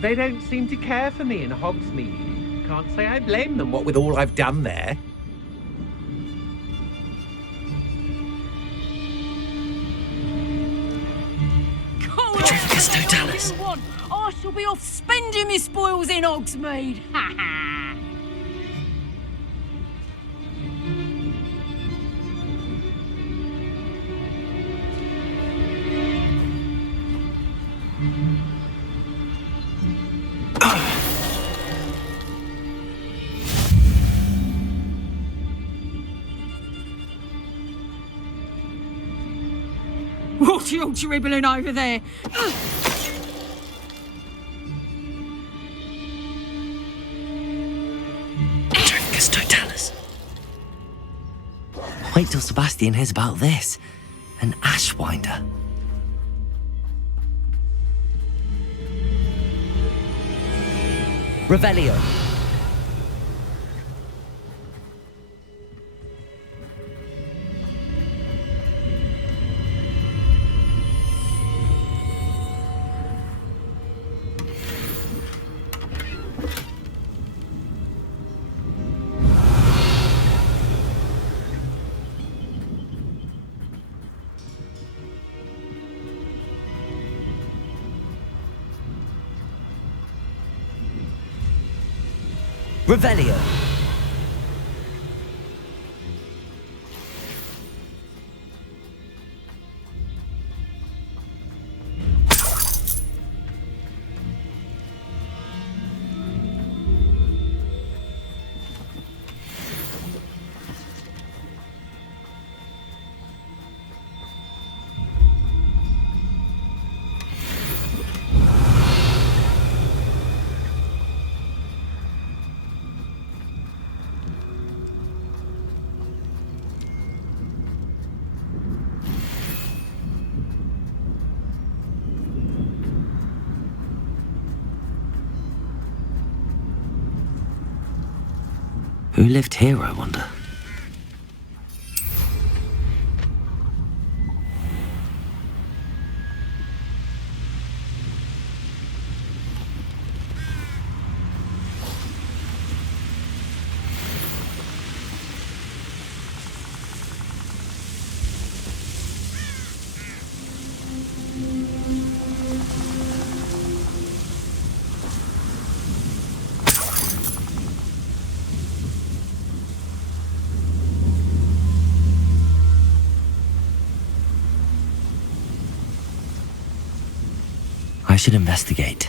They don't seem to care for me in Hogsmeade. Can't say I blame them, what with all I've done there. Totalis. I shall be off spending my spoils in Hogsmeade. Ha ha! What are you dribbling over there? Totalis. Wait till Sebastian hears about this. An ashwinder. Revelio. Revelio. Who lived here, I wonder? I should investigate.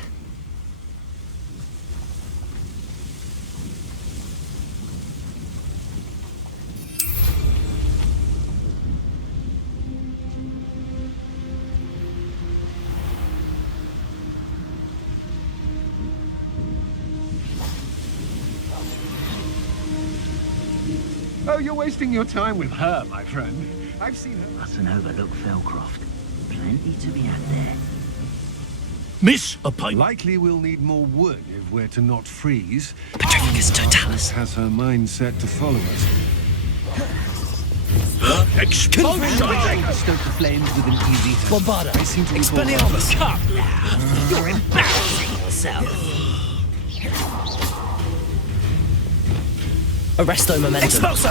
Oh, you're wasting your time with her, my friend. I've seen her. Mustn't overlook Felcroft. Plenty to be had there. Miss a pint. Likely we'll need more wood if we're to not freeze. Petrificus Totalis. Has her mind set to follow us. Explosion! Stoke the flames with an easy... Bombarda. They seem to be Expelliarmus. Come now. You're embarrassing yourself. Arresto Momentum. Expulso!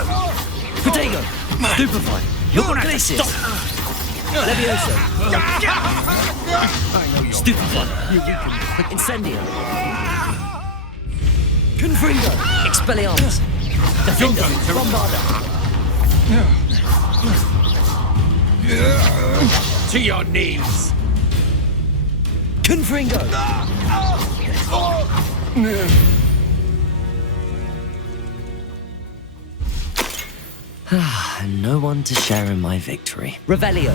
Protego. Stupefy. You're gonna have to Glacius. stop. Levioso. Stupefy. Incendio. Confringo. Expelliarmus. Defender. Bombarda. To your knees. Confringo. And no one to share in my victory. Revelio.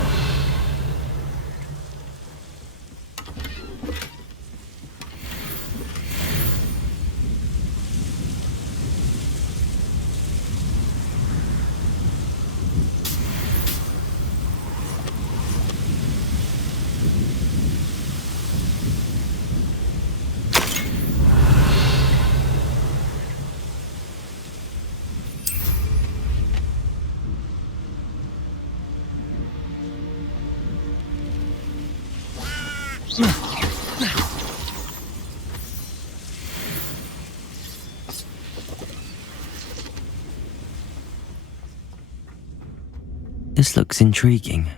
This looks intriguing.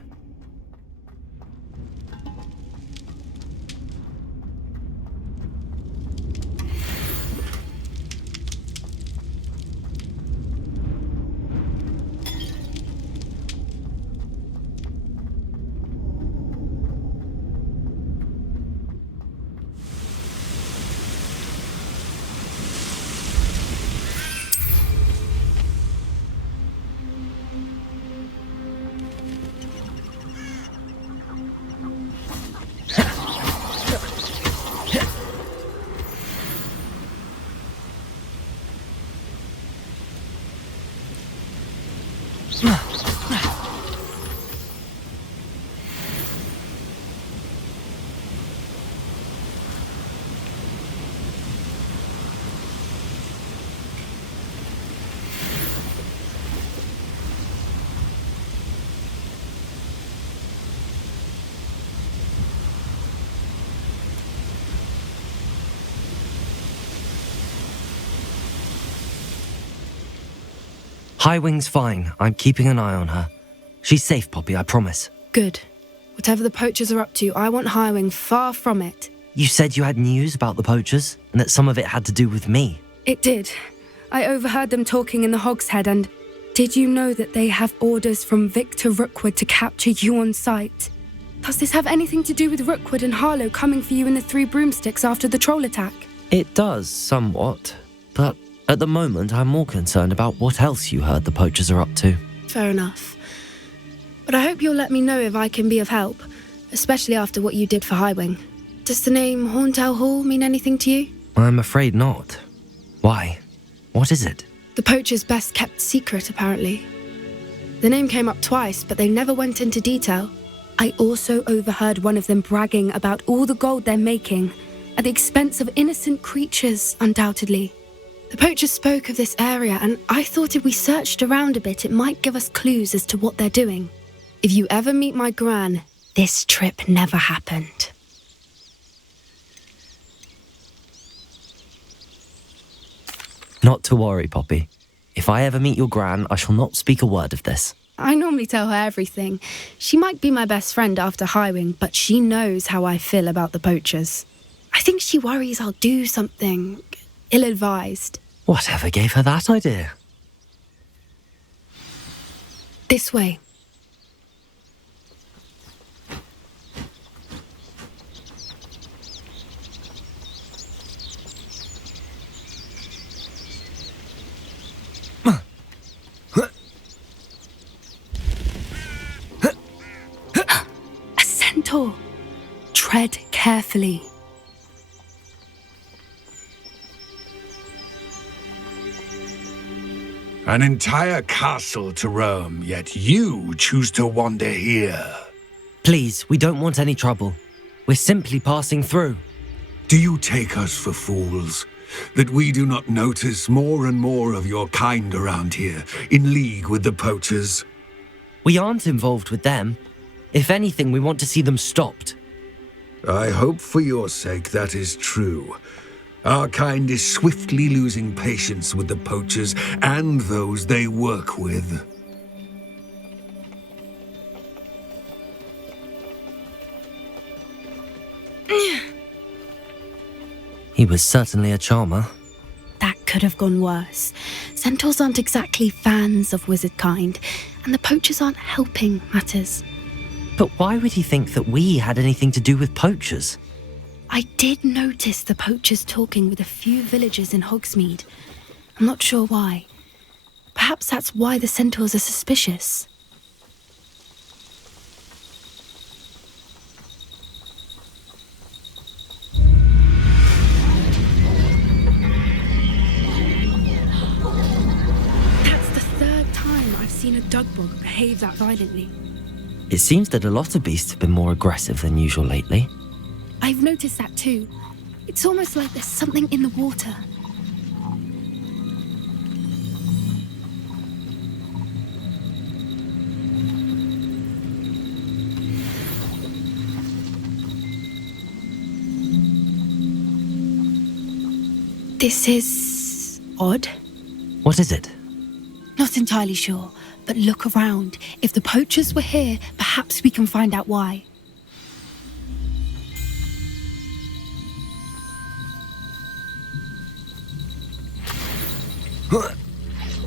Highwing's fine. I'm keeping an eye on her. She's safe, Poppy, I promise. Good. Whatever the poachers are up to, I want Highwing far from it. You said you had news about the poachers, and that some of it had to do with me. It did. I overheard them talking in the Hogshead, and did you know that they have orders from Victor Rookwood to capture you on sight? Does this have anything to do with Rookwood and Harlow coming for you in the Three Broomsticks after the troll attack? It does, somewhat. But at the moment, I'm more concerned about what else you heard the poachers are up to. Fair enough. But I hope you'll let me know if I can be of help, especially after what you did for Highwing. Does the name Horntail Hall mean anything to you? I'm afraid not. Why? What is it? The poacher's best kept secret, apparently. The name came up twice, but they never went into detail. I also overheard one of them bragging about all the gold they're making, at the expense of innocent creatures, undoubtedly. The poachers spoke of this area, and I thought if we searched around a bit, it might give us clues as to what they're doing. If you ever meet my gran, this trip never happened. Not to worry, Poppy. If I ever meet your gran, I shall not speak a word of this. I normally tell her everything. She might be my best friend after Highwing, but she knows how I feel about the poachers. I think she worries I'll do something ill-advised. Whatever gave her that idea? This way. A centaur. Tread carefully. An entire castle to roam, yet you choose to wander here. Please, we don't want any trouble. We're simply passing through. Do you take us for fools? That we do not notice more and more of your kind around here, in league with the poachers? We aren't involved with them. If anything, we want to see them stopped. I hope for your sake that is true. Our kind is swiftly losing patience with the poachers and those they work with. He was certainly a charmer. That could have gone worse. Centaurs aren't exactly fans of wizard kind, and the poachers aren't helping matters. But why would he think that we had anything to do with poachers? I did notice the poachers talking with a few villagers in Hogsmeade. I'm not sure why. Perhaps that's why the centaurs are suspicious. That's the third time I've seen a Dugbog behave that violently. It seems that a lot of beasts have been more aggressive than usual lately. I've noticed that too. It's almost like there's something in the water. This is odd. What is it? Not entirely sure, but look around. If the poachers were here, perhaps we can find out why.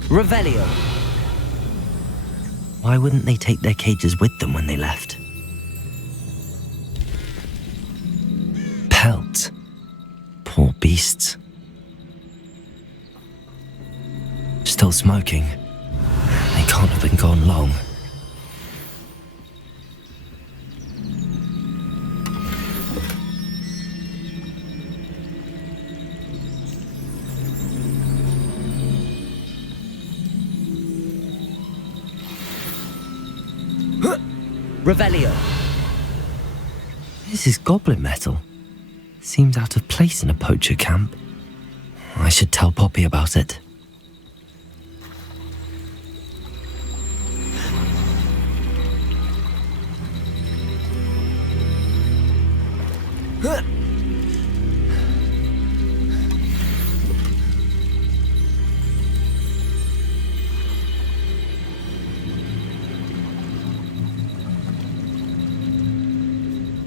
Revelio! Why wouldn't they take their cages with them when they left? Pelt. Poor beasts. Still smoking. They can't have been gone long. Revelio. This is goblin metal. Seems out of place in a poacher camp. I should tell Poppy about it.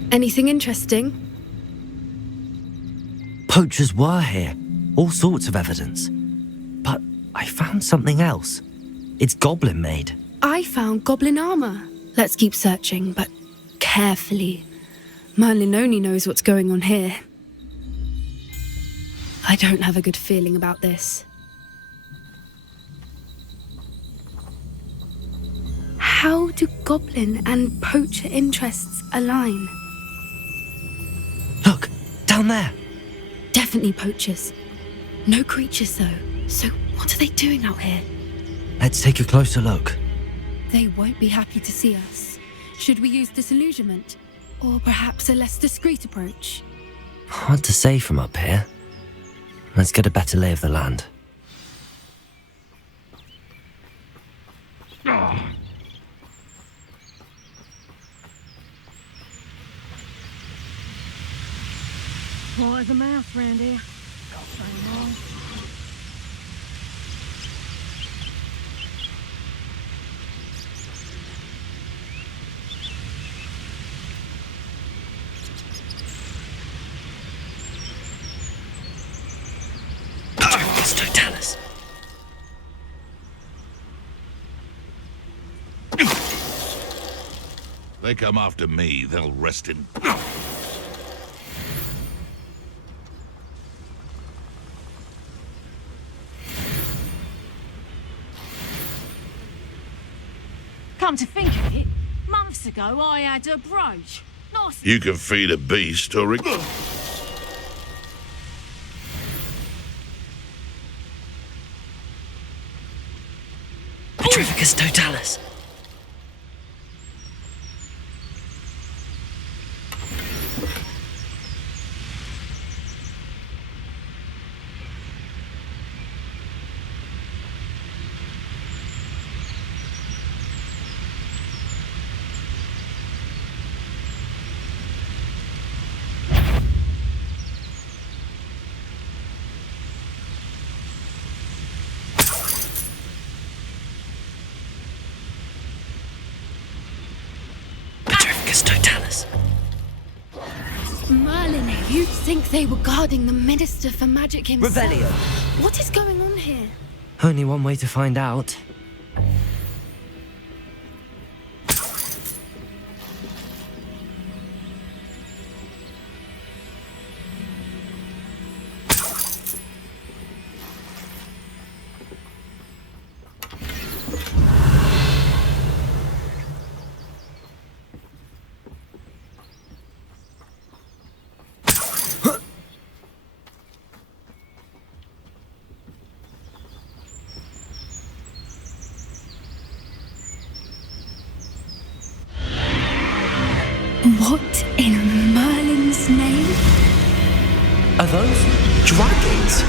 Anything interesting? Poachers were here. All sorts of evidence. But I found something else. It's goblin made. I found goblin armor. Let's keep searching, but carefully. Merlin only knows what's going on here. I don't have a good feeling about this. How do goblin and poacher interests align? Look, down there. Definitely poachers. No creatures though. So what are they doing out here? Let's take a closer look. They won't be happy to see us. Should we use disillusionment? Or perhaps a less discreet approach? Hard to say from up here. Let's get a better lay of the land. Quiet as a mouse round here. Got something wrong. Totalis. They come after me, they'll rest in... Come to think of it, months ago I had a brooch. Nice. You can feed a beast or it... Petrificus totalis. Totalis. Merlin, you'd think they were guarding the Minister for Magic himself. Revelio. What is going on here? Only one way to find out. What in Merlin's name? Are those dragons?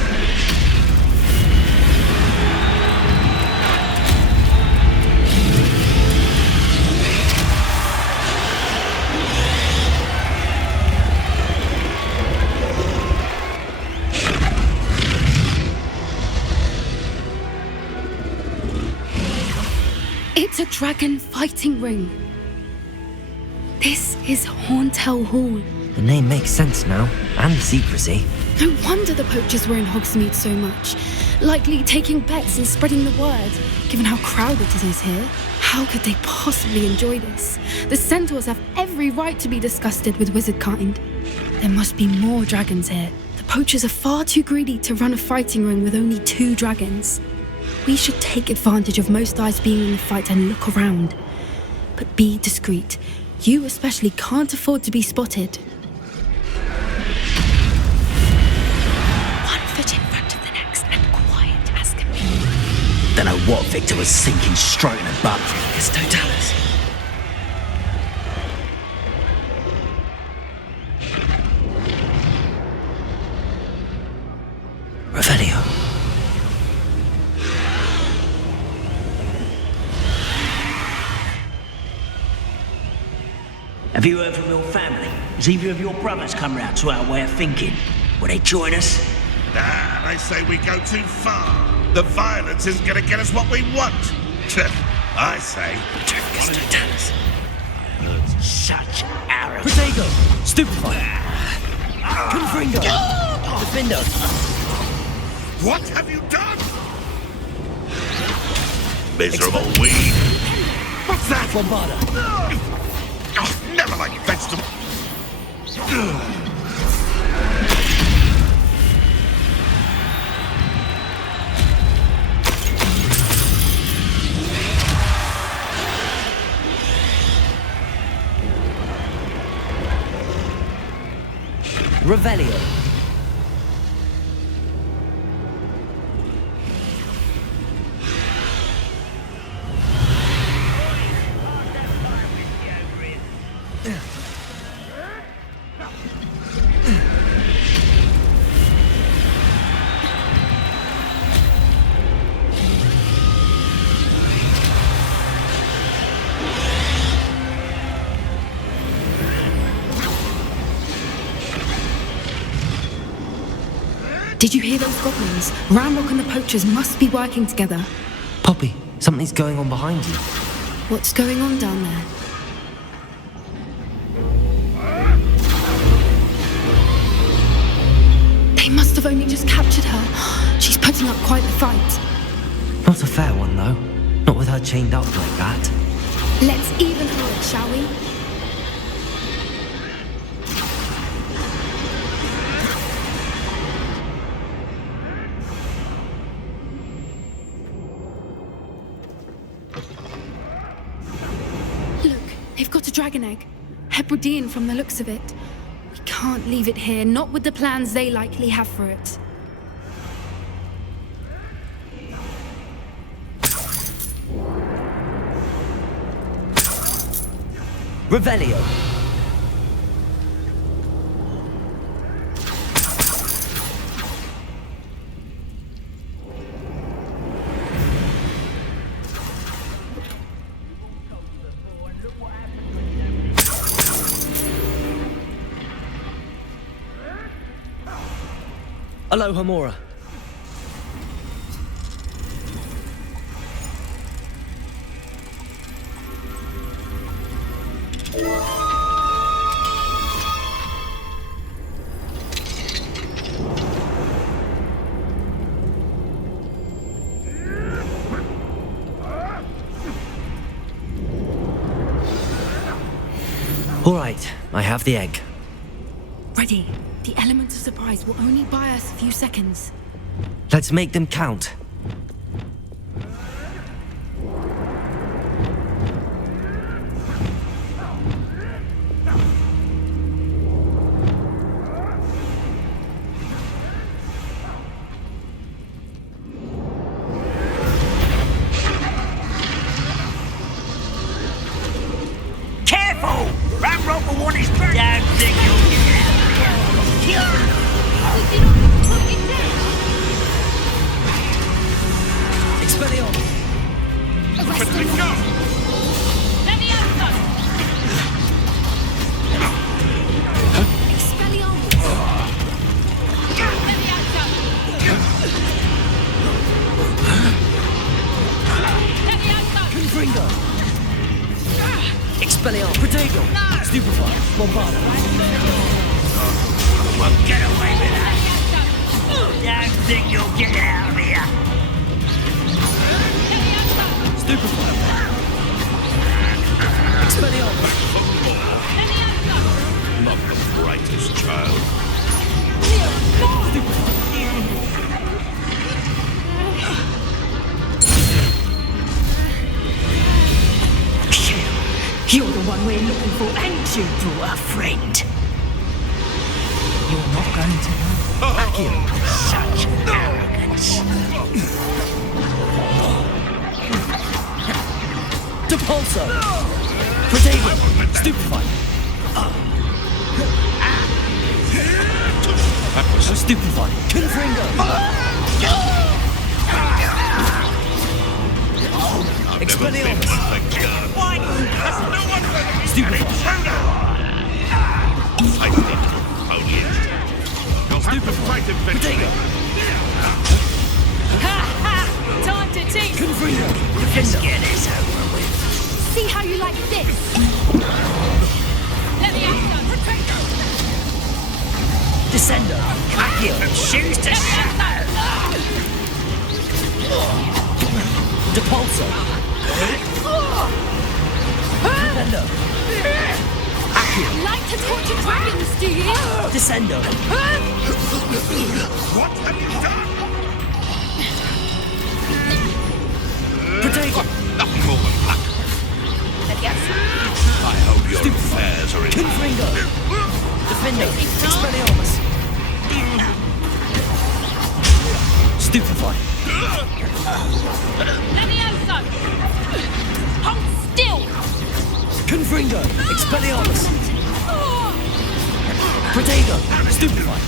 It's a dragon fighting ring. This is Horntail Hall. The name makes sense now, and the secrecy. No wonder the poachers were in Hogsmeade so much. Likely taking bets and spreading the word, given how crowded it is here. How could they possibly enjoy this? The centaurs have every right to be disgusted with wizard kind. There must be more dragons here. The poachers are far too greedy to run a fighting ring with only 2 dragons. We should take advantage of most eyes being in the fight and look around. But be discreet. You especially can't afford to be spotted. One foot in front of the next and quiet as can be. Don't know what Victor was sinking straight in the butt through this totalis. Revelio. Have you heard from your family? Has either of your brothers come round to our way of thinking? Will they join us? Nah, they say we go too far. The violence isn't going to get us what we want. I say... Such arrogance. Protego! Stupefy! Confringo! Defendo! What have you done? Miserable weed. What's that? Bombarda! Oh, never like vegetable. Revelio. Did you hear those goblins? Ramrock and the poachers must be working together. Poppy, something's going on behind you. What's going on down there? They must have only just captured her. She's putting up quite the fight. Not a fair one, though. Not with her chained up like that. Let's even her it, shall we? Look, they've got a dragon egg. Hebridean from the looks of it. We can't leave it here, not with the plans they likely have for it. Revelio. Aloha Mora. All right, I have the egg. Ready. The element of surprise will only buy us a few seconds. Let's make them count. Careful! Ramrock roll will want his back. Don't think you'll get out. We did not put it down. Expelliarmus! Arrest him. Leviosa. Expelliarmus. Leviosa. Leviosa. Confringo! Expelliarmus! Protego! Stupefy! Bombard! Well, get away with that. Don't think you'll get out of here. Stupefy! Expelliarmus! Not the brightest child. You're the one we're looking for, and you brought a friend. You're not going to know. Accio. Such arrogance. Depulso! Protego! Stupefy! Stupefy! Confringo! Expelliarmus! Stupefy! Protego! Ha ha! Time to teach. Confringo! Let's get this over with. See how you like this. Leviosa. Protego. Descendo! Accio. Shoes to shadow. Depulso! Defendo! Accio! Like to torture dragons, do you? Descendo! What have you done? Protego! Nothing more than luck. I hope your affairs are in Confringo! Defendo! Expelliarmus! Stupefy! Leviosa. Hold still. Confringo! Expelliarmus! Protego! Stupefy!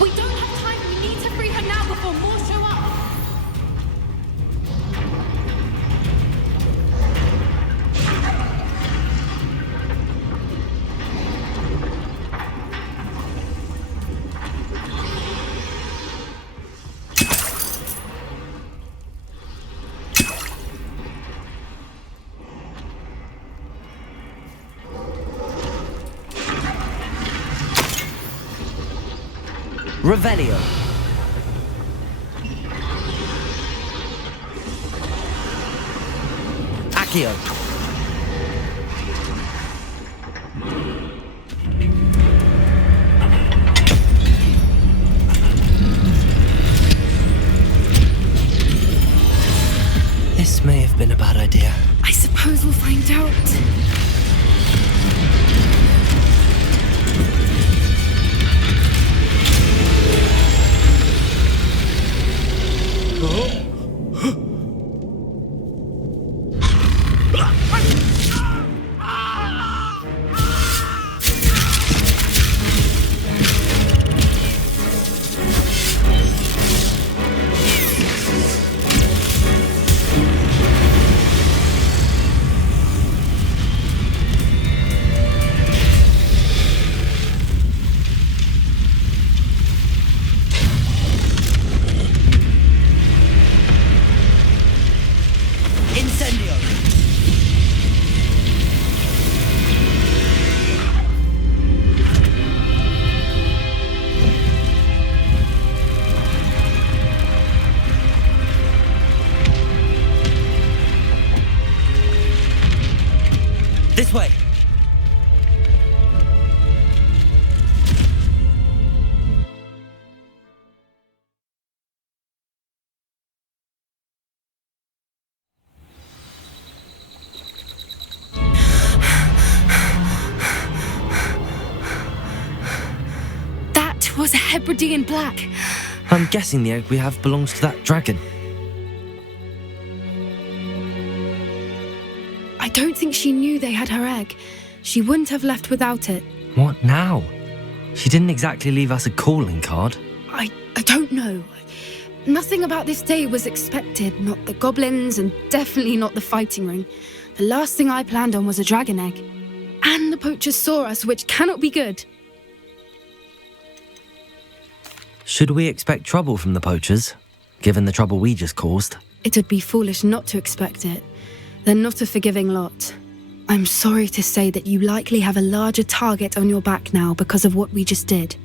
We don't have time. We need to free her now before more show up. Revelio! Accio! This may have been a bad idea. I suppose we'll find out. This way! That was a Hebridean black. I'm guessing the egg we have belongs to that dragon. I don't think think she knew they had her egg. She wouldn't have left without it. What now? She didn't exactly leave us a calling card. I don't know. Nothing about this day was expected, not the goblins and definitely not the fighting ring. The last thing I planned on was a dragon egg. And the poachers saw us, which cannot be good. Should we expect trouble from the poachers, given the trouble we just caused? It would be foolish not to expect it. They're not a forgiving lot. I'm sorry to say that you likely have a larger target on your back now because of what we just did.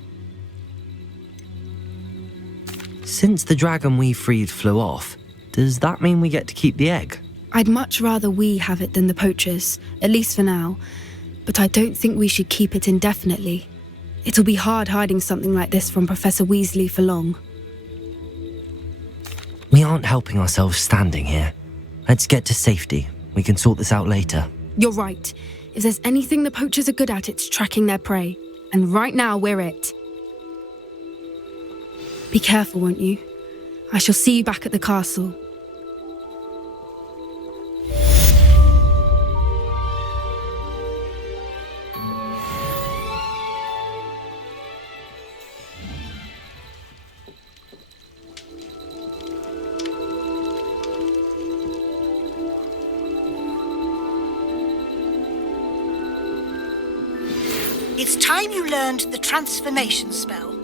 Since the dragon we freed flew off, does that mean we get to keep the egg? I'd much rather we have it than the poachers, at least for now. But I don't think we should keep it indefinitely. It'll be hard hiding something like this from Professor Weasley for long. We aren't helping ourselves standing here. Let's get to safety. We can sort this out later. You're right. If there's anything the poachers are good at, it's tracking their prey. And right now, we're it. Be careful, won't you? I shall see you back at the castle. It's time you learned the transformation spell.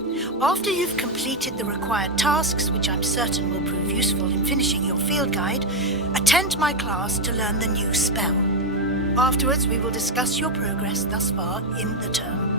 After you've completed the required tasks, which I'm certain will prove useful in finishing your field guide, attend my class to learn the new spell. Afterwards, we will discuss your progress thus far in the term.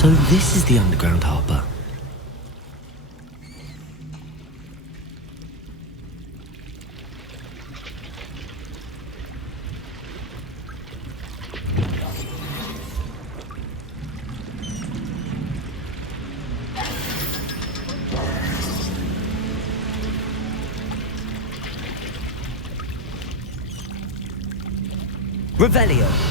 So this is the underground harbour. Revelio.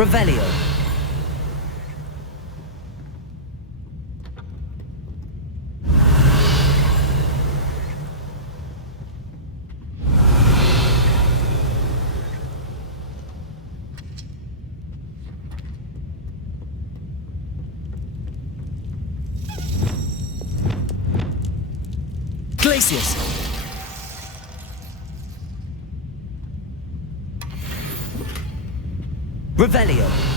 Revelio. Glacius. Revelio.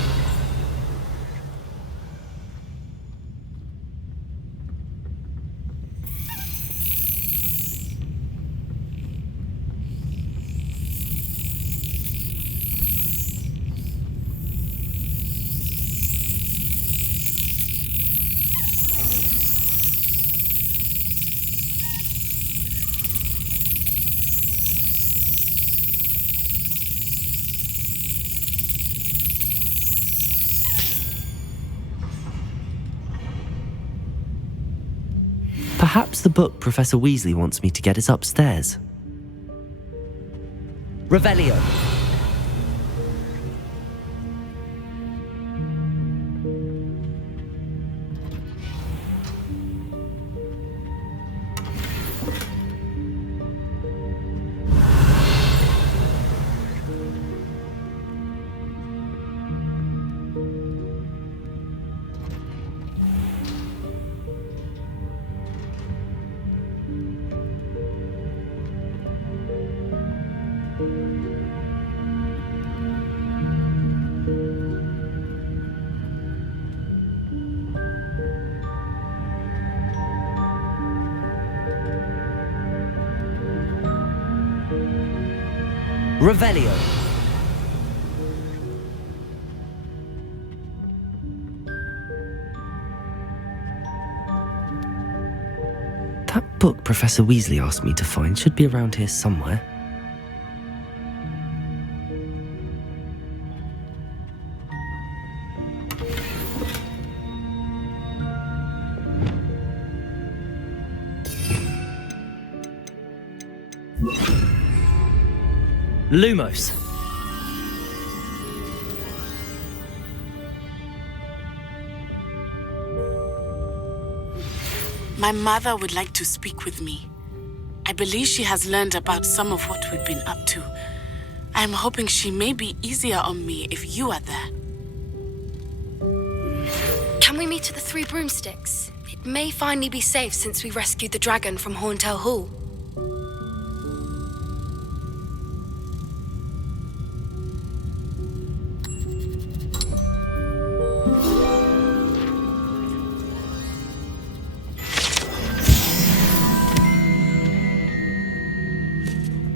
Perhaps the book Professor Weasley wants me to get is upstairs. Revelio. Revelio. That book Professor Weasley asked me to find should be around here somewhere. Lumos. My mother would like to speak with me. I believe she has learned about some of what we've been up to. I'm hoping she may be easier on me if you are there. Can we meet at the Three Broomsticks? It may finally be safe since we rescued the dragon from Horntail Hall.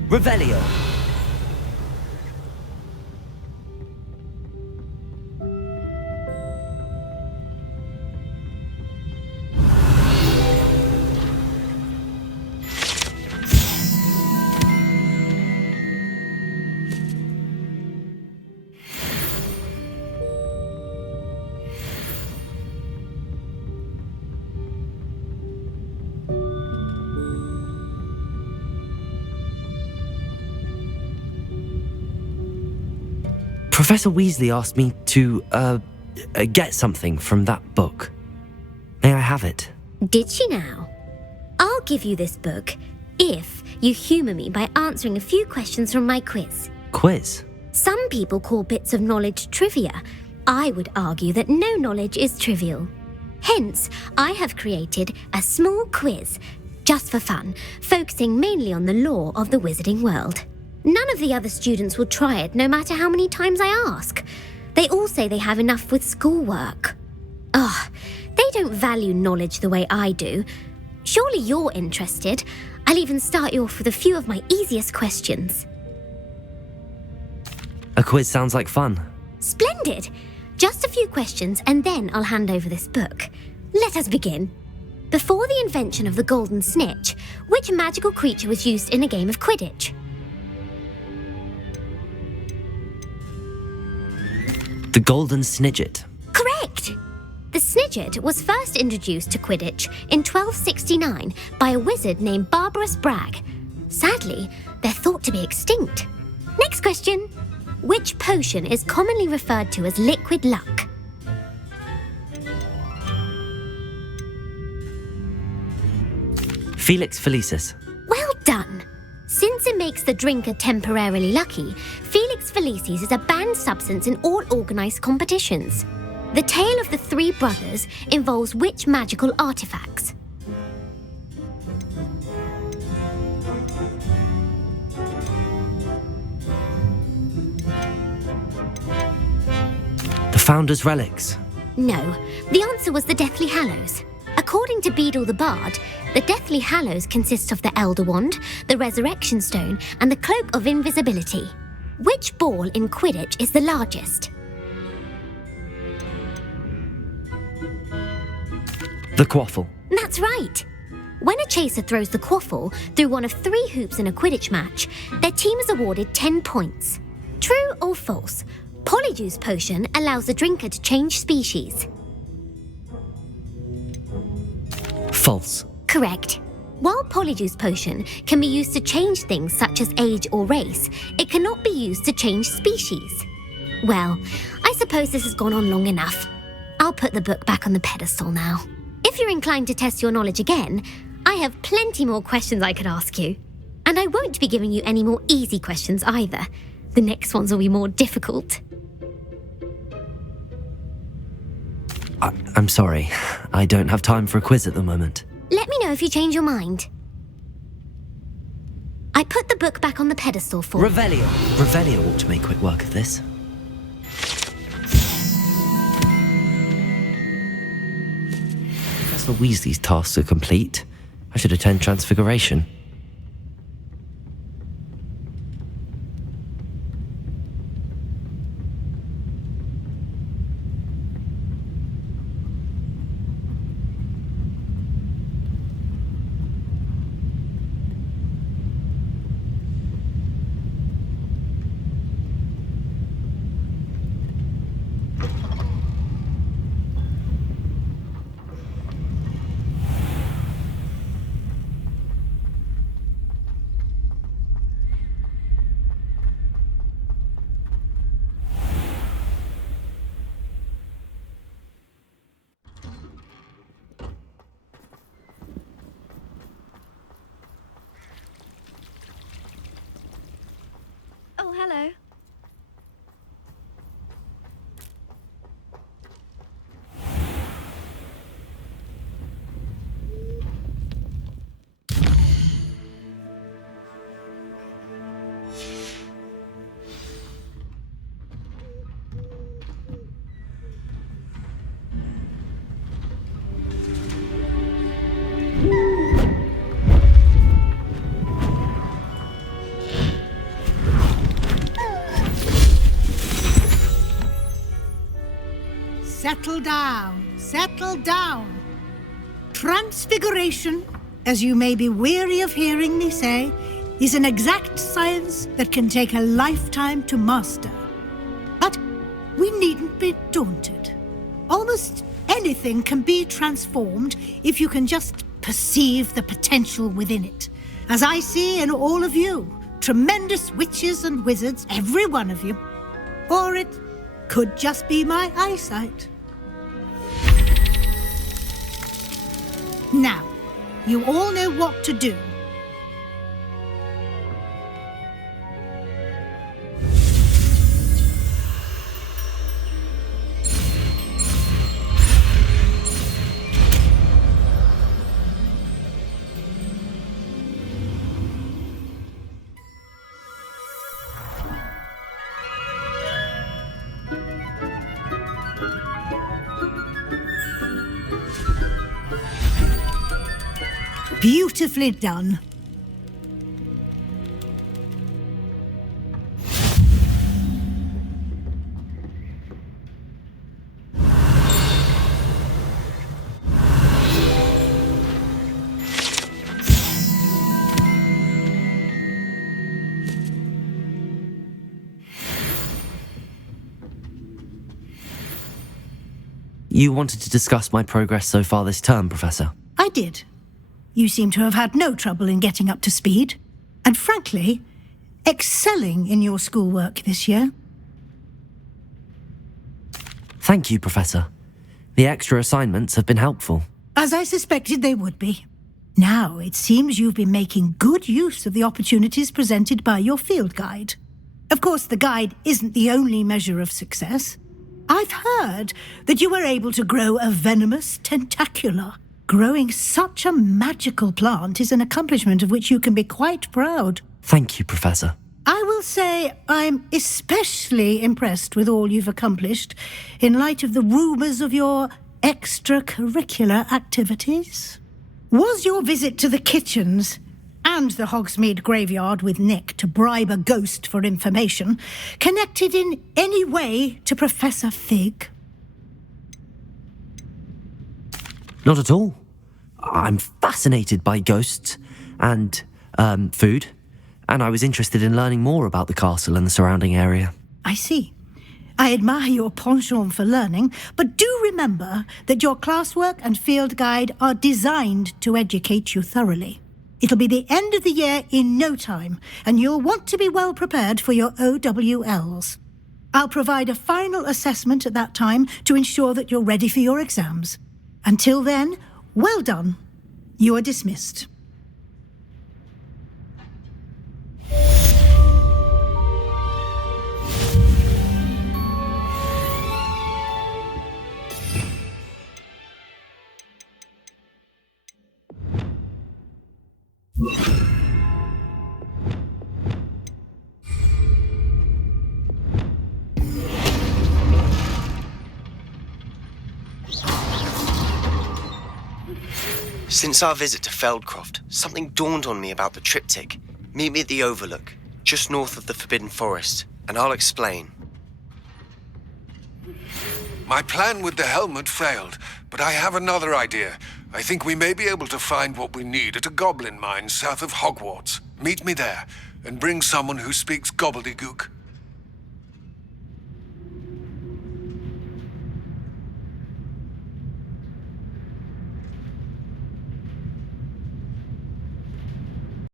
Revelio. Professor Weasley asked me to, get something from that book. May I have it? Did she now? I'll give you this book if you humour me by answering a few questions from my quiz. Quiz? Some people call bits of knowledge trivia. I would argue that no knowledge is trivial. Hence, I have created a small quiz, just for fun, focusing mainly on the lore of the wizarding world. None of the other students will try it, no matter how many times I ask. They all say they have enough with schoolwork. Ugh, they don't value knowledge the way I do. Surely you're interested. I'll even start you off with a few of my easiest questions. A quiz sounds like fun. Splendid! Just a few questions and then I'll hand over this book. Let us begin. Before the invention of the golden snitch, which magical creature was used in a game of Quidditch? The Golden Snidget. Correct! The Snidget was first introduced to Quidditch in 1269 by a wizard named Barbarous Bragg. Sadly, they're thought to be extinct. Next question. Which potion is commonly referred to as liquid luck? Felix Felicis. Well done. Since it makes the drinker temporarily lucky, Felix Felicis is a banned substance in all organised competitions. The tale of the three brothers involves which magical artefacts? The Founder's Relics. No, the answer was the Deathly Hallows. According to Beadle the Bard, the Deathly Hallows consists of the Elder Wand, the Resurrection Stone, and the Cloak of Invisibility. Which ball in Quidditch is the largest? The Quaffle. That's right. When a chaser throws the quaffle through one of 3 hoops in a Quidditch match, their team is awarded 10 points. True or false? Polyjuice Potion allows the drinker to change species. False. Correct. While Polyjuice Potion can be used to change things such as age or race, it cannot be used to change species. Well, I suppose this has gone on long enough. I'll put the book back on the pedestal now. If you're inclined to test your knowledge again, I have plenty more questions I could ask you. And I won't be giving you any more easy questions either. The next ones will be more difficult. I'm sorry. I don't have time for a quiz at the moment. Let me know if you change your mind. I put the book back on the pedestal for you. Revelio. Revelio ought to make quick work of this. Professor Weasley's tasks are complete. I should attend Transfiguration. Oh, hello. Settle down, settle down. Transfiguration, as you may be weary of hearing me say, is an exact science that can take a lifetime to master. But we needn't be daunted. Almost anything can be transformed if you can just perceive the potential within it. As I see in all of you, tremendous witches and wizards, every one of you. Or it could just be my eyesight. Now, you all know what to do. Beautifully done. You wanted to discuss my progress so far this term, Professor? I did. You seem to have had no trouble in getting up to speed, and frankly, excelling in your schoolwork this year. Thank you, Professor. The extra assignments have been helpful. As I suspected they would be. Now, it seems you've been making good use of the opportunities presented by your field guide. Of course, the guide isn't the only measure of success. I've heard that you were able to grow a venomous tentacula. Growing such a magical plant is an accomplishment of which you can be quite proud. Thank you, Professor. I will say I'm especially impressed with all you've accomplished in light of the rumours of your extracurricular activities. Was your visit to the kitchens and the Hogsmeade graveyard with Nick to bribe a ghost for information connected in any way to Professor Fig? Not at all. I'm fascinated by ghosts and, food, and I was interested in learning more about the castle and the surrounding area. I see. I admire your penchant for learning, but do remember that your classwork and field guide are designed to educate you thoroughly. It'll be the end of the year in no time, and you'll want to be well prepared for your OWLs. I'll provide a final assessment at that time to ensure that you're ready for your exams. Until then, well done. You are dismissed. Since our visit to Feldcroft, something dawned on me about the triptych. Meet me at the Overlook, just north of the Forbidden Forest, and I'll explain. My plan with the helmet failed, but I have another idea. I think we may be able to find what we need at a goblin mine south of Hogwarts. Meet me there, and bring someone who speaks gobbledygook.